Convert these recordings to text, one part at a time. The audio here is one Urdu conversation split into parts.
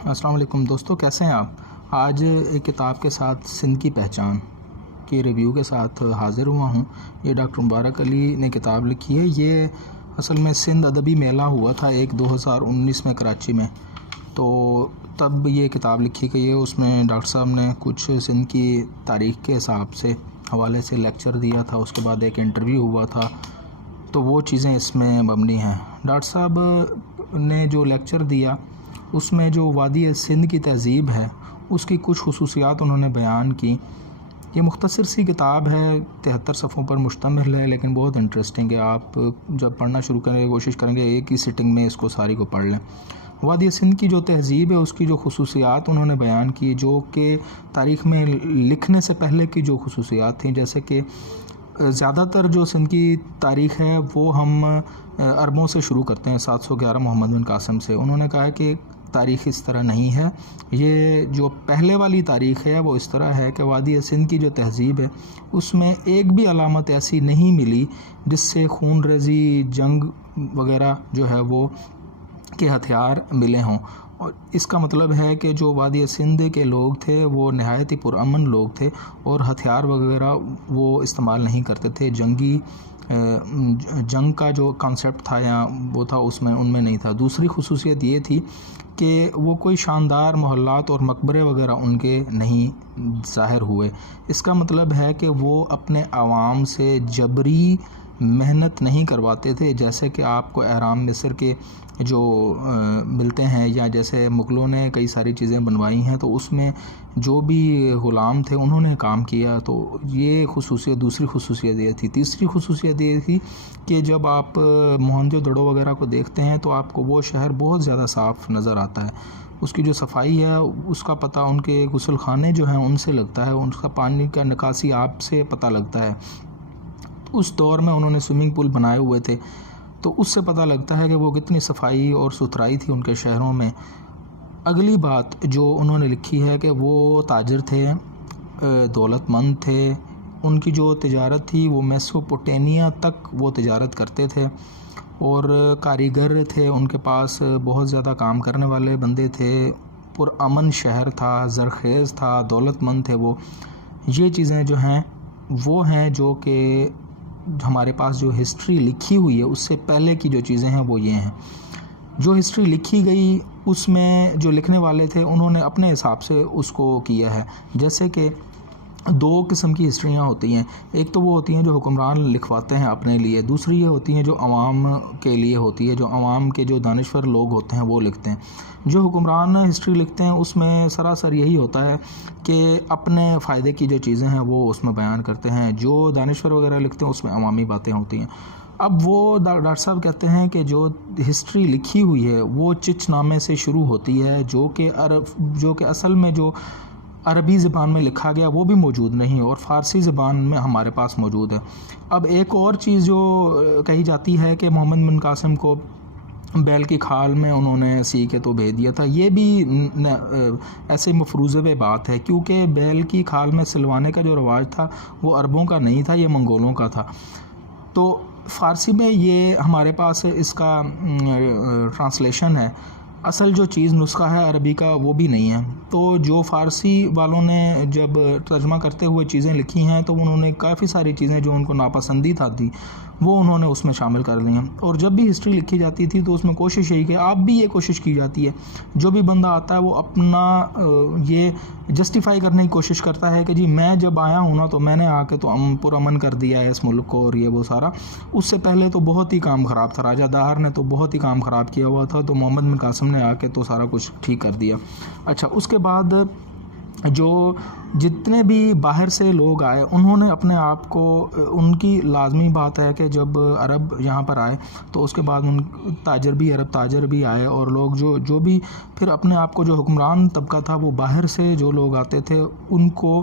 السلام علیکم دوستو، کیسے ہیں آپ؟ آج ایک کتاب کے ساتھ سندھ کی پہچان کے ریویو کے ساتھ حاضر ہوا ہوں۔ یہ ڈاکٹر مبارک علی نے کتاب لکھی ہے۔ یہ اصل میں سندھ ادبی میلہ ہوا تھا 2019 میں کراچی میں، تو تب یہ کتاب لکھی گئی ہے۔ اس میں ڈاکٹر صاحب نے کچھ سندھ کی تاریخ کے حساب سے حوالے سے لیکچر دیا تھا، اس کے بعد ایک انٹرویو ہوا تھا، تو وہ چیزیں اس میں مبنی ہیں۔ ڈاکٹر صاحب نے جو لیکچر دیا اس میں جو وادی سندھ کی تہذیب ہے اس کی کچھ خصوصیات انہوں نے بیان کی۔ یہ مختصر سی کتاب ہے، 73 صفحوں پر مشتمل ہے، لیکن بہت انٹرسٹنگ ہے۔ آپ جب پڑھنا شروع کریں گے کوشش کریں گے ایک ہی سٹنگ میں اس کو ساری کو پڑھ لیں۔ وادی سندھ کی جو تہذیب ہے اس کی جو خصوصیات انہوں نے بیان کی، جو کہ تاریخ میں لکھنے سے پہلے کی جو خصوصیات تھیں، جیسے کہ زیادہ تر جو سندھ کی تاریخ ہے وہ ہم عربوں سے شروع کرتے ہیں، 711 محمد بن قاسم سے۔ انہوں نے کہا کہ تاریخ اس طرح نہیں ہے، یہ جو پہلے والی تاریخ ہے وہ اس طرح ہے کہ وادی سندھ کی جو تہذیب ہے اس میں ایک بھی علامت ایسی نہیں ملی جس سے خون ریزی، جنگ وغیرہ جو ہے وہ کے ہتھیار ملے ہوں۔ اور اس کا مطلب ہے کہ جو وادی سندھ کے لوگ تھے وہ نہایت ہی پرامن لوگ تھے اور ہتھیار وغیرہ وہ استعمال نہیں کرتے تھے۔ جنگ کا جو کانسیپٹ تھا یا وہ تھا اس میں ان میں نہیں تھا۔ دوسری خصوصیت یہ تھی کہ وہ کوئی شاندار محلات اور مقبرے وغیرہ ان کے نہیں ظاہر ہوئے۔ اس کا مطلب ہے کہ وہ اپنے عوام سے جبری محنت نہیں کرواتے تھے، جیسے کہ آپ کو اہرام مصر کے جو ملتے ہیں، یا جیسے مغلوں نے کئی ساری چیزیں بنوائی ہیں تو اس میں جو بھی غلام تھے انہوں نے کام کیا۔ تو یہ خصوصیت، دوسری خصوصیت یہ تھی۔ تیسری خصوصیت یہ تھی کہ جب آپ موہنجو دڑو وغیرہ کو دیکھتے ہیں تو آپ کو وہ شہر بہت زیادہ صاف نظر آتا ہے۔ اس کی جو صفائی ہے اس کا پتہ ان کے غسل خانے جو ہیں ان سے لگتا ہے، ان کا پانی کا نکاسی آپ سے پتہ لگتا ہے۔ اس دور میں انہوں نے سوئمنگ پول بنائے ہوئے تھے، تو اس سے پتہ لگتا ہے کہ وہ کتنی صفائی اور ستھرائی تھی ان کے شہروں میں۔ اگلی بات جو انہوں نے لکھی ہے کہ وہ تاجر تھے، دولت مند تھے، ان کی جو تجارت تھی وہ میسوپوٹیمیا تک وہ تجارت کرتے تھے، اور کاریگر تھے ان کے پاس، بہت زیادہ کام کرنے والے بندے تھے، پرامن شہر تھا، زرخیز تھا، دولت مند تھے وہ۔ یہ چیزیں جو ہیں وہ ہیں جو کہ ہمارے پاس جو ہسٹری لکھی ہوئی ہے اس سے پہلے کی جو چیزیں ہیں وہ یہ ہیں۔ جو ہسٹری لکھی گئی اس میں جو لکھنے والے تھے انہوں نے اپنے حساب سے اس کو کیا ہے۔ جیسے کہ دو قسم کی ہسٹریاں ہوتی ہیں، ایک تو وہ ہوتی ہیں جو حکمران لکھواتے ہیں اپنے لیے، دوسری یہ ہوتی ہیں جو عوام کے لیے ہوتی ہے، جو عوام کے جو دانشور لوگ ہوتے ہیں وہ لکھتے ہیں۔ جو حکمران ہسٹری لکھتے ہیں اس میں سراسر یہی ہوتا ہے کہ اپنے فائدے کی جو چیزیں ہیں وہ اس میں بیان کرتے ہیں۔ جو دانشور وغیرہ لکھتے ہیں اس میں عوامی باتیں ہوتی ہیں۔ اب وہ ڈاکٹر صاحب کہتے ہیں کہ جو ہسٹری لکھی ہوئی ہے وہ چچ نامے سے شروع ہوتی ہے، جو کہ اصل میں جو عربی زبان میں لکھا گیا وہ بھی موجود نہیں اور فارسی زبان میں ہمارے پاس موجود ہے۔ اب ایک اور چیز جو کہی جاتی ہے کہ محمد بن قاسم کو بیل کی کھال میں انہوں نے سی کے تو بھیج دیا تھا، یہ بھی ایسے مفروضے پہ بات ہے، کیونکہ بیل کی کھال میں سلوانے کا جو رواج تھا وہ عربوں کا نہیں تھا، یہ منگولوں کا تھا۔ تو فارسی میں یہ ہمارے پاس اس کا ٹرانسلیشن ہے، اصل جو چیز نسخہ ہے عربی کا وہ بھی نہیں ہے۔ تو جو فارسی والوں نے جب ترجمہ کرتے ہوئے چیزیں لکھی ہیں تو انہوں نے کافی ساری چیزیں جو ان کو ناپسندیدہ تھی وہ انہوں نے اس میں شامل کر لی ہیں۔ اور جب بھی ہسٹری لکھی جاتی تھی تو اس میں کوشش یہی کہ آپ بھی یہ کوشش کی جاتی ہے، جو بھی بندہ آتا ہے وہ اپنا یہ جسٹیفائی کرنے کی کوشش کرتا ہے کہ جی میں جب آیا ہوں نا تو میں نے آ کے تو پرامن کر دیا ہے اس ملک کو، اور یہ وہ سارا۔ اس سے پہلے تو بہت ہی کام خراب تھا، راجہ داہر نے تو بہت ہی کام خراب کیا ہوا تھا، تو محمد بن قاسم نے آ کے تو سارا کچھ ٹھیک کر دیا۔ اچھا، اس کے بعد جو جتنے بھی باہر سے لوگ آئے انہوں نے اپنے آپ کو، ان کی لازمی بات ہے کہ جب عرب یہاں پر آئے تو اس کے بعد ان عرب تاجر بھی آئے، اور لوگ جو بھی پھر اپنے آپ کو، جو حکمران طبقہ تھا وہ باہر سے جو لوگ آتے تھے ان کو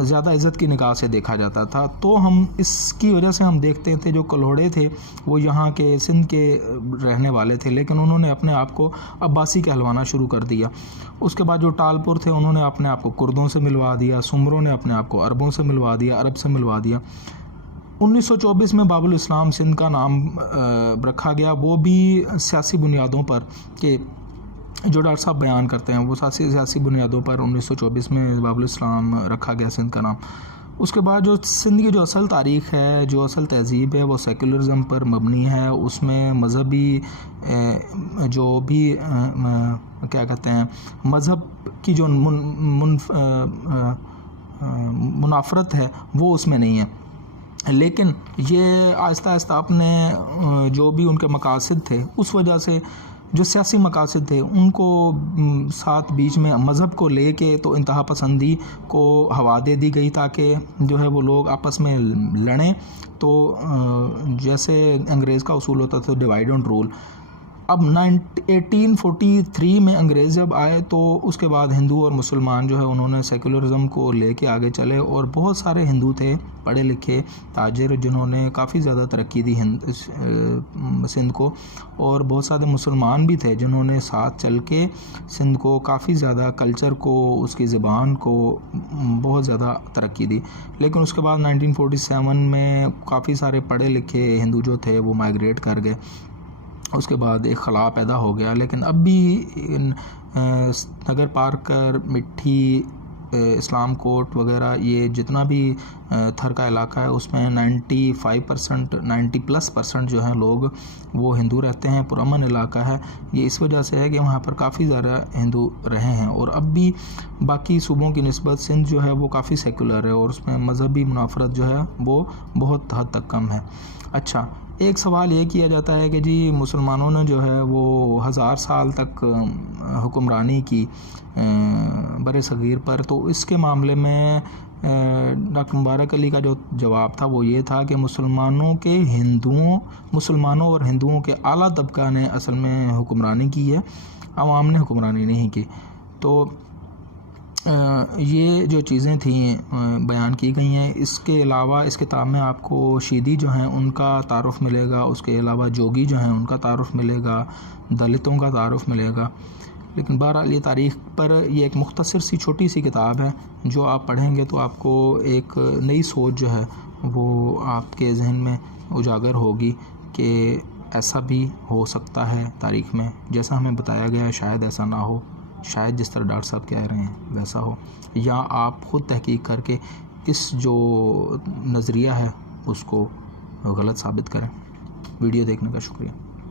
زیادہ عزت کی نگاہ سے دیکھا جاتا تھا۔ تو ہم اس کی وجہ سے ہم دیکھتے تھے جو کلوڑے تھے وہ یہاں کے سندھ کے رہنے والے تھے، لیکن انہوں نے اپنے آپ کو عباسی کہلوانا شروع کر دیا۔ اس کے بعد جو ٹالپور تھے انہوں نے اپنے آپ کو کردوں سے ملوا دیا، سمروں نے اپنے آپ کو عربوں سے ملوا دیا، عرب سے ملوا دیا۔ 1924 میں باب الاسلام سندھ کا نام رکھا گیا، وہ بھی سیاسی بنیادوں پر کہ جو ڈاکٹر صاحب بیان کرتے ہیں وہ سیاسی بنیادوں پر 1924 میں باب الاسلام رکھا گیا سندھ کا نام۔ اس کے بعد جو سندھ کی جو اصل تاریخ ہے، جو اصل تہذیب ہے، وہ سیکولرزم پر مبنی ہے۔ اس میں مذہبی جو بھی کیا کہتے ہیں مذہب کی جو منافرت ہے وہ اس میں نہیں ہے، لیکن یہ آہستہ آہستہ اپنے جو بھی ان کے مقاصد تھے اس وجہ سے جو سیاسی مقاصد تھے ان کو ساتھ بیچ میں مذہب کو لے کے تو انتہا پسندی کو ہوا دے دی گئی تاکہ جو ہے وہ لوگ آپس میں لڑیں۔ تو جیسے انگریز کا اصول ہوتا تھا ڈیوائڈ اینڈ رول، اب 1843 میں انگریز جب آئے تو اس کے بعد ہندو اور مسلمان جو ہے انہوں نے سیکولرزم کو لے کے آگے چلے، اور بہت سارے ہندو تھے پڑھے لکھے تاجر جنہوں نے کافی زیادہ ترقی دی سندھ کو، اور بہت سارے مسلمان بھی تھے جنہوں نے ساتھ چل کے سندھ کو کافی زیادہ کلچر کو، اس کی زبان کو بہت زیادہ ترقی دی۔ لیکن اس کے بعد 1947 میں کافی سارے پڑھے لکھے ہندو جو تھے وہ مائیگریٹ کر گئے، اس کے بعد ایک خلا پیدا ہو گیا۔ لیکن اب بھی نگر پارکر، مٹھی، اسلام کوٹ وغیرہ یہ جتنا بھی تھر کا علاقہ ہے اس میں 90+ % جو ہیں لوگ وہ ہندو رہتے ہیں، پرامن علاقہ ہے۔ یہ اس وجہ سے ہے کہ وہاں پر کافی زیادہ ہندو رہے ہیں، اور اب بھی باقی صوبوں کی نسبت سندھ جو ہے وہ کافی سیکولر ہے، اور اس میں مذہبی منافرت جو ہے وہ بہت حد تک کم ہے۔ اچھا، ایک سوال یہ کیا جاتا ہے کہ جی مسلمانوں نے جو ہے وہ 1000 سال تک حکمرانی کی بر صغیر پر، تو اس کے معاملے میں ڈاکٹر مبارک علی کا جو جواب تھا وہ یہ تھا کہ مسلمانوں اور ہندوؤں کے اعلیٰ طبقہ نے اصل میں حکمرانی کی ہے، عوام نے حکمرانی نہیں کی۔ تو یہ جو چیزیں تھیں بیان کی گئی ہیں۔ اس کے علاوہ اس کتاب میں آپ کو شیدی جو ہیں ان کا تعارف ملے گا، اس کے علاوہ جوگی جو ہیں ان کا تعارف ملے گا، دلتوں کا تعارف ملے گا۔ لیکن بہرحال یہ تاریخ پر یہ ایک مختصر سی چھوٹی سی کتاب ہے، جو آپ پڑھیں گے تو آپ کو ایک نئی سوچ جو ہے وہ آپ کے ذہن میں اجاگر ہوگی کہ ایسا بھی ہو سکتا ہے تاریخ میں، جیسا ہمیں بتایا گیا ہے شاید ایسا نہ ہو، شاید جس طرح ڈاکٹر صاحب کہہ رہے ہیں ویسا ہو، یا آپ خود تحقیق کر کے اس جو نظریہ ہے اس کو غلط ثابت کریں۔ ویڈیو دیکھنے کا شکریہ۔